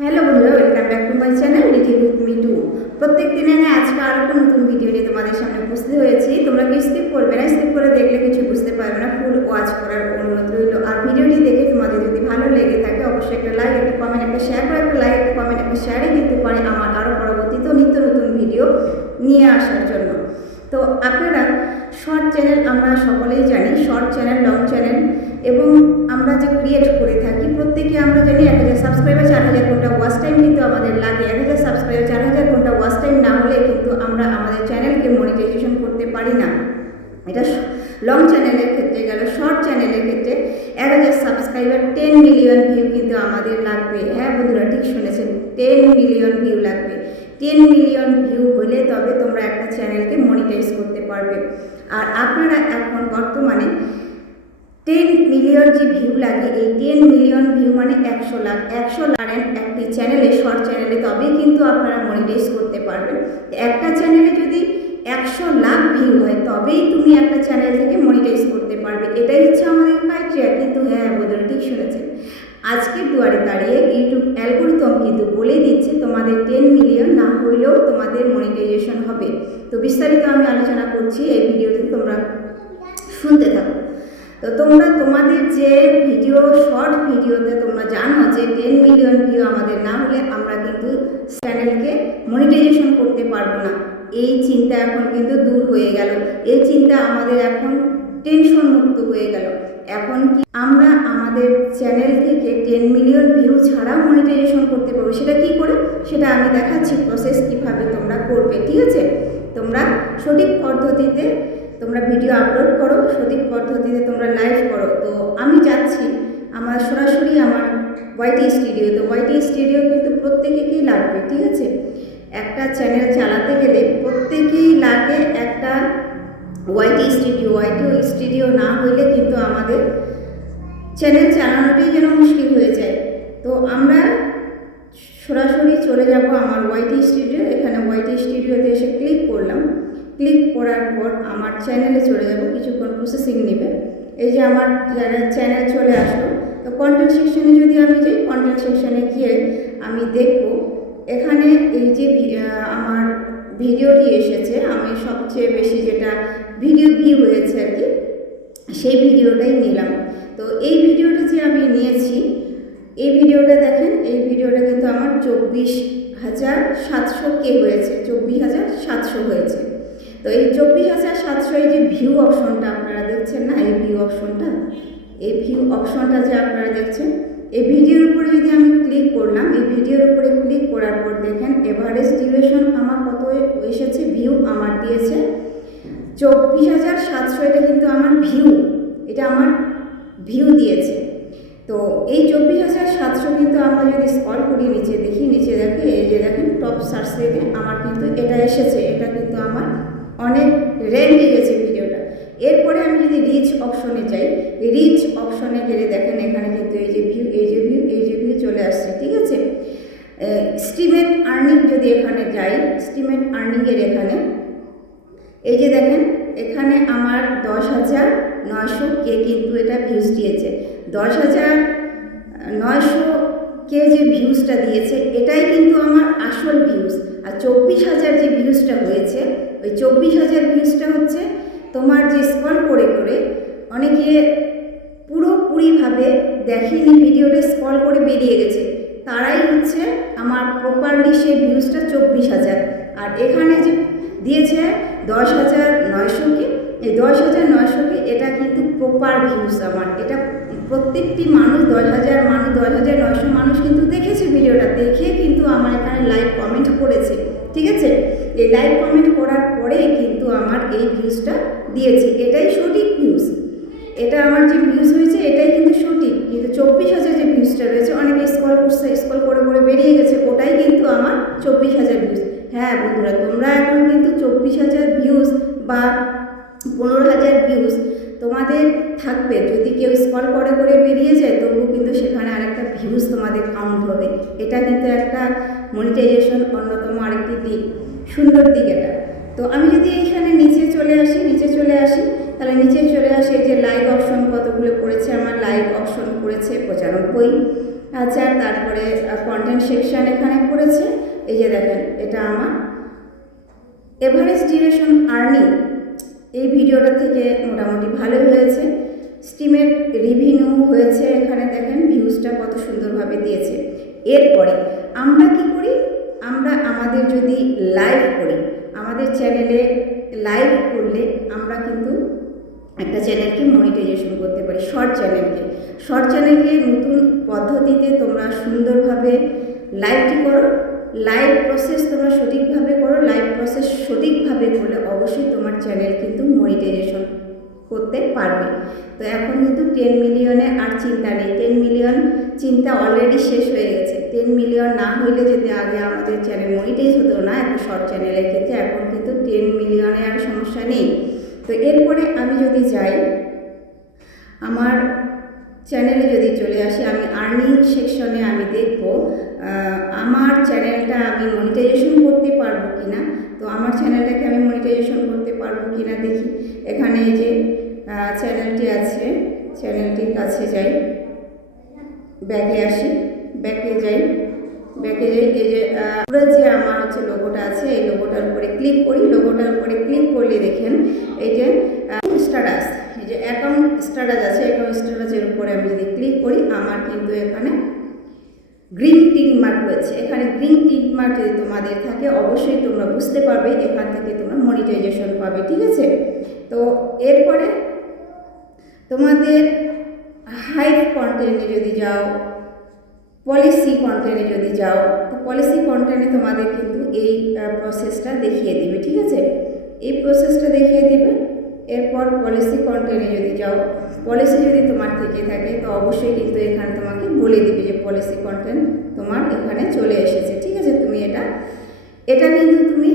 Hello বন্ধুরা, welcome back to my channel litti with me two. প্রত্যেক দিনে আজকে আর একটা নতুন ভিডিও নিয়ে তোমাদের সামনে উপস্থিত হয়েছি। তোমরা কি স্কিপ করবে না? স্কিপ করে দেখলে কিছু বুঝতে পারবে না। ফুল ওয়াচ করার অনুরোধ রইল। আর ভিডিওটি দেখে তোমাদের যদি ভালো লেগে থাকে অবশ্যই একটা লাইক, একটা কমেন্ট, একটা শেয়ার করে, একটা লাইক, একটা কমেন্ট, একটা শেয়ারই দিতে পারে আমার আরও পরবর্তীতে নিত্য নতুন ভিডিও নিয়ে আসার জন্য। তো আপনারা শর্ট চ্যানেল, আমরা সকলেই জানি শর্ট চ্যানেল, লং চ্যানেল এবং আমরা যে ক্রিয়েট করে থাকি প্রত্যেকে আমরা জানি 1000 সাবস্ক্রাইবার 4000 ঘন্টা ওয়াচ টাইম কিন্তু আমাদের লাগে। 1000 সাবস্ক্রাইবার 4000 ঘন্টা ওয়াচ টাইম না হলে কিন্তু আমরা আমাদের চ্যানেলকে মনিটাইজেশন করতে পারি না। এটা লং চ্যানেলের ক্ষেত্রে গেল। শর্ট চ্যানেলের ক্ষেত্রে 1000 সাবস্ক্রাইবার 10 মিলিয়ন ভিউ কিন্তু আমাদের লাগবে। হ্যাঁ বন্ধুরা, ঠিক শুনেছেন, 10 মিলিয়ন ভিউ লাগবে। 10 মিলিয়ন ভিউ হলে তবে তোমরা একটা চ্যানেলকে মনিটাইজ করতে পারবে। আর আপনারা এখন বর্তমানে 10 মিলিয়ন যে ভিউ লাগে, এই 10 মিলিয়ন ভিউ মানে 100 লাখ। 100 লাখ একটি চ্যানেলে, শর্ট চ্যানেলে, তবেই কিন্তু আপনারা মনিটাইজ করতে পারবেন। একটা চ্যানেলে যদি 100 লাখ ভিউ হয় তবেই তুমি একটা চ্যানেল থেকে মনিটাইজ করতে পারবে। এটাই হচ্ছে আমাদের ক্রাইটেরিয়া। কিন্তু হ্যাঁ বন্ধুরা, ঠিক শুনেছেন, আজকের দুয়ারে দাঁড়িয়ে ইউটিউব অ্যালগরিদম কিন্তু বলে দিচ্ছে তোমাদের 10 মিলিয়ন না হইলেও তোমাদের মনিটাইজেশন হবে। তো বিস্তারিত আমি আলোচনা করছি এই ভিডিওতে, তোমরা শুনতে থাকো। তো তোমরা তোমাদের যে ভিডিও, শর্ট ভিডিওতে তোমরা জানো যে 10 মিলিয়ন ভিউ আমাদের না হলে আমরা কিন্তু চ্যানেলকে মনিটাইজেশন করতে পারবো না। এই চিন্তা এখন কিন্তু দূর হয়ে গেল। এই চিন্তা আমাদের এখন টেনশন মুক্ত হয়ে গেল। এখন কি আমরা আমাদের চ্যানেল থেকে 10 মিলিয়ন ভিউ ছাড়া মনিটাইজেশন করতে পারবো। সেটা কি করে, সেটা আমি দেখাচ্ছি প্রসেস কিভাবে তোমরা করবে। ঠিক আছে, তোমরা সঠিক পদ্ধতিতে তোমরা ভিডিও আপলোড করো, সঠিক পদ্ধতিতে তোমরা লাইভ করো। তো আমি যাচ্ছি আমার সরাসরি আমার ওয়াইটি স্টুডিও। তো ওয়াইটি স্টুডিও কিন্তু প্রত্যেকেই লাগবে। ঠিক আছে, একটা চ্যানেল চালাতে গেলে প্রত্যেকেই লাগে একটা ওয়াইটি স্টুডিও। ওয়াইটি স্টুডিও না হইলে কিন্তু আমাদের চ্যানেল চালানোটাই যেন মুশকিল হয়ে যায়। তো আমরা সরাসরি চলে যাব আমার ওয়াইটি স্টুডিও। এখানে ওয়াইটি স্টুডিওতে এসে ক্লিক করলাম। ক্লিক করার পর আমার চ্যানেলে চলে যাব, কিছুক্ষণ প্রসেসিং নেবে। এই যে আমার চ্যানেল চলে আসলো। তো কন্টেন্ট সেকশনে যদি আমি যাই, কন্টেন্ট সেকশনে গিয়ে আমি দেখব এখানে এই যে আমার ভিডিওটি এসেছে, আমি সবচেয়ে বেশি যেটা ভিডিও ভিউ হয়েছে আর কি, সেই ভিডিওটাই নিলাম। তো এই ভিডিওটা যে আমি নিয়েছি, এই ভিডিওটা দেখেন, এই ভিডিওটা কিন্তু আমার 24,700 কে হয়েছে, 24,700 হয়েছে। তো এই 24,700 এই যে ভিউ অপশনটা আপনারা দেখছেন না, এই ভিউ অপশনটা, এই ভিউ অপশনটা যে আপনারা দেখছেন, এই ভিডিওর উপরে যদি আমি ক্লিক করলাম, এই ভিডিওর উপরে ক্লিক করার পর দেখেন এভারেজ ডিউরেশন আমার কত এসেছে, ভিউ আমার দিয়েছে 24,700। এটা কিন্তু আমার ভিউ, এটা আমার ভিউ দিয়েছে। তো এই 24,700 কিন্তু আমরা যদি স্ক্রল করি নিচে দেখি, নিচে দেখি এই যে দেখেন টপ সার্চ রেটে আমার কিন্তু এটা এসেছে। এটা কিন্তু আমার অনেক র্যাঙ্কে গেছে ভিডিওটা। এরপরে আমি যদি রিচ অপশনে যাই, রিচ অপশনে গেলে দেখেন এখানে কিন্তু এই যে ভিউ, এই যে ভিউ, এই যে ভিউ চলে আসছে। ঠিক আছে, স্টিমেট আর্নিং যদি এখানে যাই, স্টিমেট আর্নিংয়ের এখানে এই যে দেখেন এখানে আমার 10,900 কে কিন্তু এটা ভিউজ দিয়েছে। 10,900 কে যে ভিউজটা দিয়েছে এটাই কিন্তু আমার আসল ভিউজ। আর 24,000 যে ভিউজটা হয়েছে, ওই 24,000 ভিউজটা হচ্ছে তোমার যে স্ক্রল করে করে অনেকে পুরোপুরিভাবে দেখেনি, ভিডিওটা স্ক্রল করে বেরিয়ে গেছে, তারাই হচ্ছে আমার প্রপারলি সেই ভিউজটা 24,000। আর এখানে যে দিয়েছে 10,900 কে, এই 10,900 কে এটা কিন্তু প্রপার ভিউজ আমার। এটা প্রত্যেকটি মানুষ 10,900 মানুষ কিন্তু দেখেছে ভিডিওটা, দেখে কিন্তু আমার এখানে লাইক কমেন্ট করেছে। ঠিক আছে, এই লাইক কমেন্ট করার পরে কিন্তু আমার এই ভিউজটা দিয়েছে। এটাই সঠিক ভিউজ। এটা আমার যে ভিউজ হয়েছে এটাই কিন্তু সঠিক। কিন্তু 24,000 যে ভিউজটা রয়েছে, অনেকে স্ক্রল করছে, স্ক্রল করে করে বেরিয়ে গেছে, ওটাই কিন্তু আমার 24,000 ভিউজ। হ্যাঁ বন্ধুরা, তোমরা এখন কিন্তু 24,000 ভিউজ বা 15,000 ভিউজ তোমাদের থাকবে। যদি কেউ স্ক্রল করে করে বেরিয়ে যায় তবুও কিন্তু সেখানে আরেকটা ভিউজ তোমাদের কাউন্ট হবে। এটা কিন্তু একটা মনিটাইজেশন অন্যতম আরেকটি দিক, সুন্দর দিক এটা। তো আমি যদি এইখানে নিচে চলে আসি, তাহলে নিচে চলে আসে যে লাইভ অপশন কতগুলো পড়েছে, আমার লাইভ অপশন পড়েছে 95,000। তারপরে কন্টেন্ট সেকশন এখানে পড়েছে। এই যে দেখেন, এটা আমার এভারেজ ডিউরেশন আর্নিং, এই ভিডিওটা থেকে মোটামুটি ভালো হয়েছে। স্টিমের রিভিনিউ হয়েছে, এখানে দেখেন ভিউজটা কত সুন্দরভাবে দিয়েছে। এরপরে আমরা কি করি, আমরা আমাদের যদি লাইভ করি, আমাদের চ্যানেলে লাইভ করলে আমরা কিন্তু একটা চ্যানেলকে মনিটাইজেশন করতে পারি। শর্ট চ্যানেলকে নতুন পদ্ধতিতে তোমরা সুন্দরভাবে লাইভটি করো, লাইভ প্রসেস তোমরা সঠিকভাবে করো। লাইভ প্রসেস সঠিকভাবে করলে অবশ্যই তোমার চ্যানেল কিন্তু মনিটাইজেশন করতে পারবে। তো এখন কিন্তু 10 মিলিয়নে আর চিন্তা নেই, 10 মিলিয়ন চিন্তা অলরেডি শেষ হয়ে গেছে। 10 মিলিয়ন না হইলে যদি আগে আমাদের চ্যানেল মনিটাইজ হতো না একটা শর্ট চ্যানেলের ক্ষেত্রে, এখন কিন্তু 10 মিলিয়নে আর সমস্যা নেই। তো এরপরে আমি যদি যাই আমার চ্যানেলে যদি চলে আসি, আমি আর্নিং সেকশনে আমি দেখব আমার চ্যানেলটা আমি মনিটাইজেশন করতে পারবো কিনা। তো আমার চ্যানেলটাকে আমি মনিটাইজেশন করতে পারবো কিনা দেখি। এখানে এই যে চ্যানেলটি আছে, চ্যানেলটির কাছে যাই, ব্যাকে আসি, ব্যাকে যাই, এই যে পুরো যে আমার হচ্ছে লোগোটা আছে, এই লোগোটার উপরে ক্লিক করি। লোগোটার উপরে ক্লিক করলে দেখেন এই যে স্ট্যাটাস, এই যে অ্যাকাউন্ট স্ট্যাটাস আছে, অ্যাকাউন্ট স্ট্যাটাসের উপরে আমি যদি ক্লিক করি আমার কিন্তু এখানে গ্রিন টিক মার্ক রয়েছে। এখানে গ্রিন টিক মার্ক যদি তোমাদের থাকে অবশ্যই তোমরা বুঝতে পারবে এখান থেকে তোমরা মনিটাইজেশন পাবে, ঠিক আছে। তো এরপরে তোমাদের হাইপ কন্টেন্টে যদি যাও, পলিসি কন্টেন্টে যদি যাও, তো পলিসি কন্টেন্টে তোমাদের কিন্তু এই প্রসেসটা দেখিয়ে দিবে, ঠিক আছে। এই প্রসেসটা দেখিয়ে দিবে। এরপর পলিসি কন্টেন্টে যদি যাও, পলিসি যদি তোমার থেকে থাকে তো অবশ্যই কিন্তু এখানে তোমাকে বলে দিবে যে পলিসি কন্টেন্ট তোমার এখানে চলে এসেছে, ঠিক আছে। তুমি এটা কিন্তু তুমি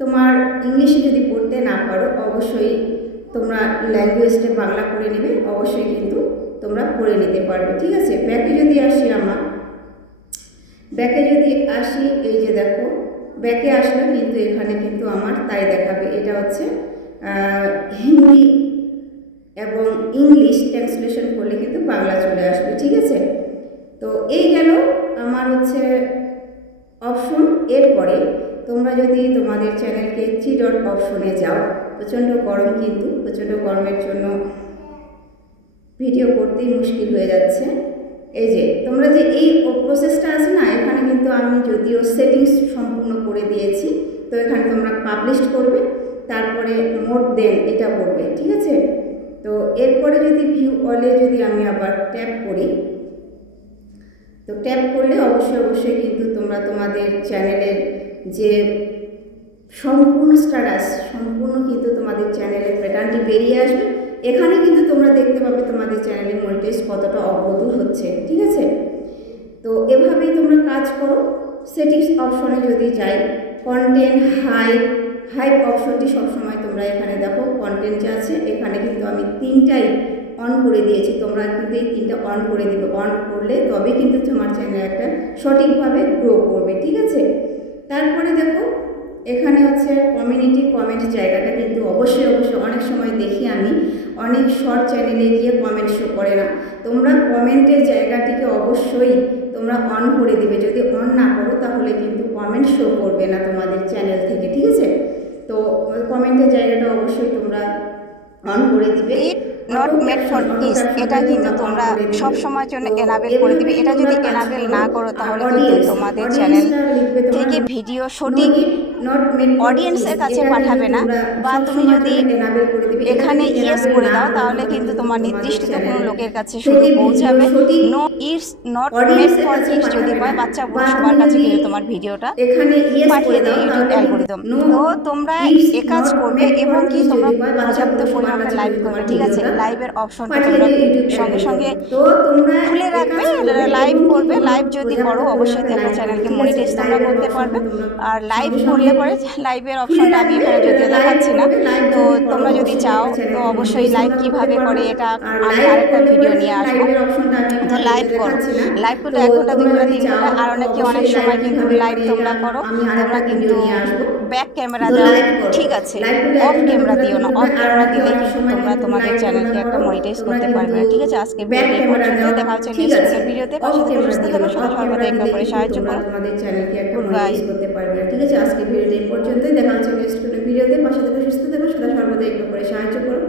তোমার ইংলিশে যদি পড়তে না পারো অবশ্যই তোমরা ল্যাঙ্গুয়েজটা বাংলা করে নেবে, অবশ্যই কিন্তু তোমরা পড়ে নিতে পারবে, ঠিক আছে। ব্যাকে যদি আসি, আমার ব্যাকে যদি আসি, এই যে দেখো ব্যাকে আসলে কিন্তু এখানে কিন্তু আমার তাই দেখাবে। এটা হচ্ছে হিন্দি এবং ইংলিশ ট্রান্সলেশন করলে কিন্তু বাংলা চলে আসবে, ঠিক আছে। তো এই গেল আমার হচ্ছে অপশন। এরপরে তোমরা যদি তোমাদের চ্যানেলকে 3 ডট অপশনে যাও, প্রচণ্ড গরম, কিন্তু প্রচণ্ড গরমের জন্য ভিডিও করতেই মুশকিল হয়ে যাচ্ছে। এই যে তোমরা যে এই প্রসেসটা আছে না, এখানে কিন্তু আমি যদিও সেটিংস সম্পূর্ণ করে দিয়েছি, তো এখানে তোমরা পাবলিশ করবে, তারপরে মোর দেন এটা করবে, ঠিক আছে। তো এরপরে যদি ভিউ অলে যদি আমি আবার ট্যাপ করি, তো ট্যাপ করলে অবশ্যই কিন্তু তোমরা তোমাদের চ্যানেলের যে সম্পূর্ণ স্ট্যাটাস, সম্পূর্ণ কিন্তু তোমাদের চ্যানেলের প্যাটার্নটি বেরিয়ে আসবে। এখানে কিন্তু তোমরা দেখতে পাবে তোমাদের চ্যানেলের মনিটাইজ কতটা অগ্রদূর হচ্ছে, ঠিক আছে। তো এভাবেই তোমরা কাজ করো। সেটিংস অপশনে যদি যাই, কন্টেন্ট হাইপ অপশনটি সবসময় তোমরা এখানে দেখো, কন্টেন্ট যে আছে এখানে কিন্তু আমি 3টাই অন করে দিয়েছি। তোমরা কিন্তু এই 3টা অন করে দিবে, অন করলে তবে কিন্তু তোমার চ্যানেল একটা সঠিকভাবে গ্রো করবে, ঠিক আছে। তারপরে দেখো এখানে হচ্ছে কমিউনিটি কমেন্ট জায়গাটা কিন্তু অবশ্যই অনেক সময় দেখি আমি অনেক শর্ট চ্যানেলে গিয়ে কমেন্ট শো করে না। তোমরা কমেন্টের জায়গাটিকে অবশ্যই তোমরা অন করে দিবে। যদি অন না করো তাহলে কিন্তু কমেন্ট শো করবে না তোমাদের চ্যানেল থেকে, ঠিক আছে। তো কমেন্টের জায়গাটা অবশ্যই তোমরা অন করে দিবে। নট মেড ফর কিস, এটা কিন্তু তোমরা সব সময়ের জন্য এনাবেল করে দিবে। এটা যদি এনাবেল না করো তাহলে কিন্তু তোমাদের চ্যানেল থেকে ভিডিও সঠিক অডিয়েন্সের কাছে পাঠাবে না। বা তুমি যদি এখানে ইয়েস করে দাও তাহলে কিন্তু তোমার নির্দিষ্ট কোনো লোকের কাছে শুধু পৌঁছাবে। No it's not made for kiss যদি হয়, বাচ্চা বুড়ো সবার কাছে কিন্তু তোমার ভিডিওটা পাঠিয়ে দেয় ইউটিউব অ্যালগরিদম। তো তোমরা এ কাজ করবে এবং কি তোমরা পর্যাপ্ত পরিমাণে লাইভ করবে, ঠিক আছে। লাইভের অপশনটা তোমরা সঙ্গে সঙ্গে খুলে রাখবে, লাইভ করবে। লাইভ যদি করো অবশ্যই তোমরা চ্যানেলকে মনিটাইজ তোমরা করতে পারবে। আর লাইভ করলে করে লাইভের অপশনটা আমি এখানে যদিও দেখাচ্ছি না। তো তোমরা যদি চাও তো অবশ্যই লাইভ কিভাবে করে এটা আমি আরেকটা ভিডিও নিয়ে আসবো। তো লাইভ করো, লাইভ করলে 1 ঘন্টা 2 ঘন্টা 3 ঘন্টা, আর অনেকে অনেক সময় কিন্তু লাইভ তোমরা করো, তোমরা কিন্তু ব্যাক ক্যামেরা দাও, ঠিক আছে, অফ ক্যামেরা দিও না। অফ ক্যামেরা দিলে কিন্তু তোমরা তোমাদের চ্যানেলকে একটা মনিটাইজ করতে পারবে না, ঠিক আছে। আজকে ভিডিও পর্যন্ত, দেখা হচ্ছে নেক্সট কোনো ভিডিওতে। পাশে থেকে সুস্থ থাকো, সদা সর্বদা একে অপরের সাহায্য করো। তোমাদের চ্যানেলকে একটা Goodbye. মনিটাইজ করতে পারবে না, ঠিক আছে। আজকে ভিডিওটা এই পর্যন্তই, দেখা হচ্ছে নেক্সট কোনো ভিডিওতে। পাশে থেকে সুস্থ থাকো, সদা সর্বদা একে অপরের সাহায্য করো।